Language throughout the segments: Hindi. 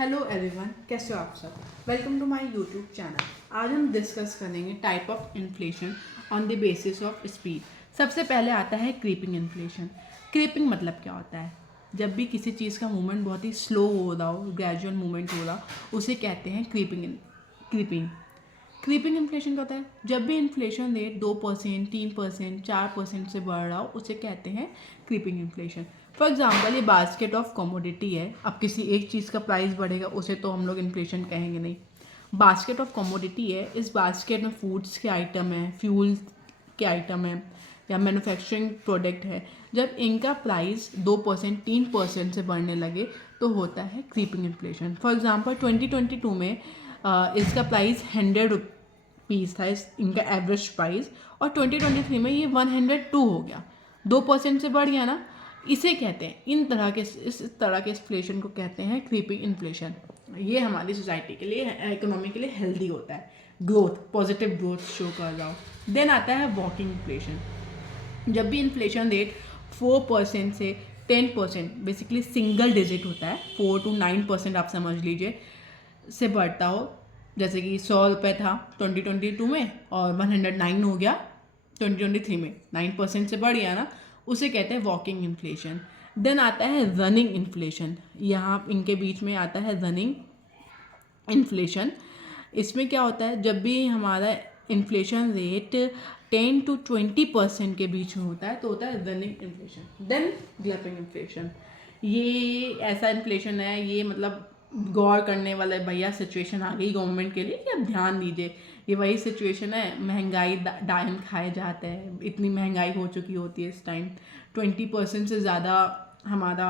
हेलो एवरीवन, कैसे हो आप सब। Welcome to my YouTube channel. आज हम डिस्कस करेंगे type of inflation on the basis of speed. सबसे पहले आता है क्रीपिंग इन्फ्लेशन। क्रीपिंग मतलब क्या होता है? जब भी किसी चीज़ का मूवमेंट बहुत ही स्लो हो रहा हो, ग्रेजुअल मूवमेंट हो रहा, उसे कहते हैं क्रीपिंग। क्रीपिंग इन्फ्लेशन क्या होता है? जब भी इन्फ्लेशन रेट 2%, 3%, 4% से बढ़ रहा हो, उसे कहते हैं क्रीपिंग इन्फ्लेशन। फॉर एग्जाम्पल, ये बास्केट ऑफ कमोडिटी है। अब किसी एक चीज़ का प्राइस बढ़ेगा, उसे तो हम लोग इन्फ्लेशन कहेंगे नहीं। बास्केट ऑफ कमोडिटी है, इस बास्केट में फूड्स के आइटम है, फ्यूल के आइटम है या मैन्युफैक्चरिंग प्रोडक्ट है। जब इनका प्राइस 2%, 3% से बढ़ने लगे तो होता है क्रीपिंग इन्फ्लेशन। फॉर एग्जाम्पल 2022 में इसका प्राइस 100 रुपीज़ था, इनका एवरेज प्राइस, और 2023 में ये 102 हो गया। 2% से बढ़ गया ना। इसे कहते हैं, इस तरह के इन्फ्लेशन को कहते हैं क्रीपिंग इन्फ्लेशन। ये हमारी सोसाइटी के लिए, इकोनॉमी के लिए हेल्दी होता है। ग्रोथ, पॉजिटिव ग्रोथ शो कर रहा हो। देन आता है वॉकिंग इन्फ्लेशन। जब भी इन्फ्लेशन रेट 4% से 10%, बेसिकली सिंगल डिजिट होता है, 4 to 9% आप समझ लीजिए, से बढ़ता हो। जैसे कि 100 रुपये था 2022 में और 109 हो गया 2023 में, 9% से बढ़ गया ना, उसे कहते हैं वॉकिंग इन्फ्लेशन। देन आता है रनिंग इन्फ्लेशन। यहाँ इनके बीच में आता है रनिंग इन्फ्लेशन। इसमें क्या होता है? जब भी हमारा इन्फ्लेशन रेट 10 to 20% के बीच में होता है तो होता है running inflation. Then galloping inflation. ये ऐसा इन्फ्लेशन है, ये मतलब गौर करने वाला भैया सिचुएशन आ गई गवर्नमेंट के लिए कि अब ध्यान दीजिए। ये वही सिचुएशन है, महंगाई डायन खाए जाते हैं, इतनी महंगाई हो चुकी होती है इस टाइम। 20% से ज़्यादा हमारा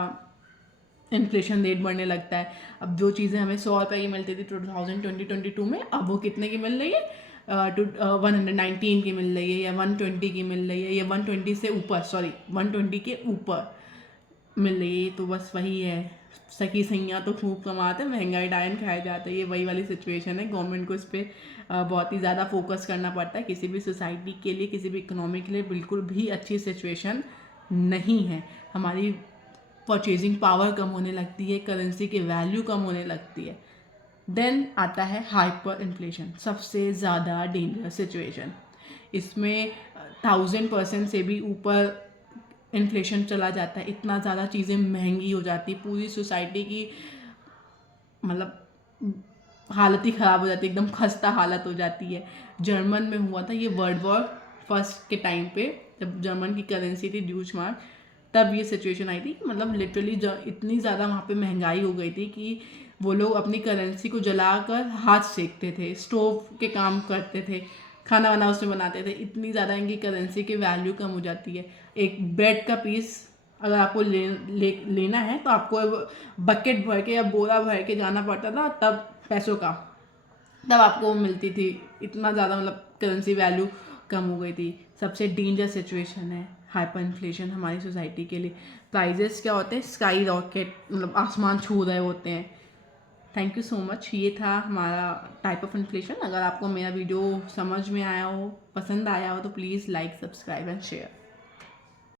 इन्फ्लेशन रेट बढ़ने लगता है। अब जो चीज़ें हमें 100 रुपये की मिलती थी 2022 में, अब वो कितने की मिल रही है? 119 की मिल रही है, या 120 की मिल रही है, या 120 से ऊपर, 120 के ऊपर मिल रही है। तो बस वही है, सखी सैयाँ तो खूब कमाते, महंगाई डायन खाए जाते हैं। ये वही वाली सिचुएशन है। गवर्नमेंट को इस पर बहुत ही ज़्यादा फोकस करना पड़ता है। किसी भी सोसाइटी के लिए, किसी भी इकोनॉमी के लिए बिल्कुल भी अच्छी सिचुएशन नहीं है। हमारी परचेजिंग पावर कम होने लगती है, करेंसी की वैल्यू कम होने लगती है। देन आता है हाइपर इन्फ्लेशन, सबसे ज़्यादा डेंजरस सिचुएशन। इसमें 1000% से भी ऊपर इन्फ्लेशन चला जाता है। इतना ज़्यादा चीज़ें महंगी हो जाती है, पूरी सोसाइटी की मतलब हालत ही ख़राब हो जाती है, एकदम खस्ता हालत हो जाती है। जर्मन में हुआ था ये वर्ल्ड वॉर फर्स्ट के टाइम पे, जब जर्मन की करेंसी थी ड्यूचमार्क, तब ये सिचुएशन आई थी। मतलब लिटरली इतनी ज़्यादा वहाँ पे महंगाई हो गई थी कि वो लोग अपनी करेंसी को जलाकर हाथ सेकते थे, स्टोव के काम करते थे, खाना वाना उसमें बनाते थे। इतनी ज़्यादा इनकी करेंसी की वैल्यू कम हो जाती है। एक ब्रेड का पीस अगर आपको लेना है तो आपको बकेट भर के या बोरा भर के जाना पड़ता था, तब पैसों का, तब आपको मिलती थी। इतना ज़्यादा मतलब करेंसी वैल्यू कम हो गई थी। सबसे डेंजर सिचुएशन है हाइपर इन्फ्लेशन हमारी सोसाइटी के लिए। प्राइजेस क्या होते हैं? स्काई रॉकेट, मतलब आसमान छू रहे होते हैं। Thank you so much. ये था हमारा टाइप ऑफ इन्फ्लेशन। अगर आपको मेरा वीडियो समझ में आया हो, पसंद आया हो, तो please like, subscribe and share.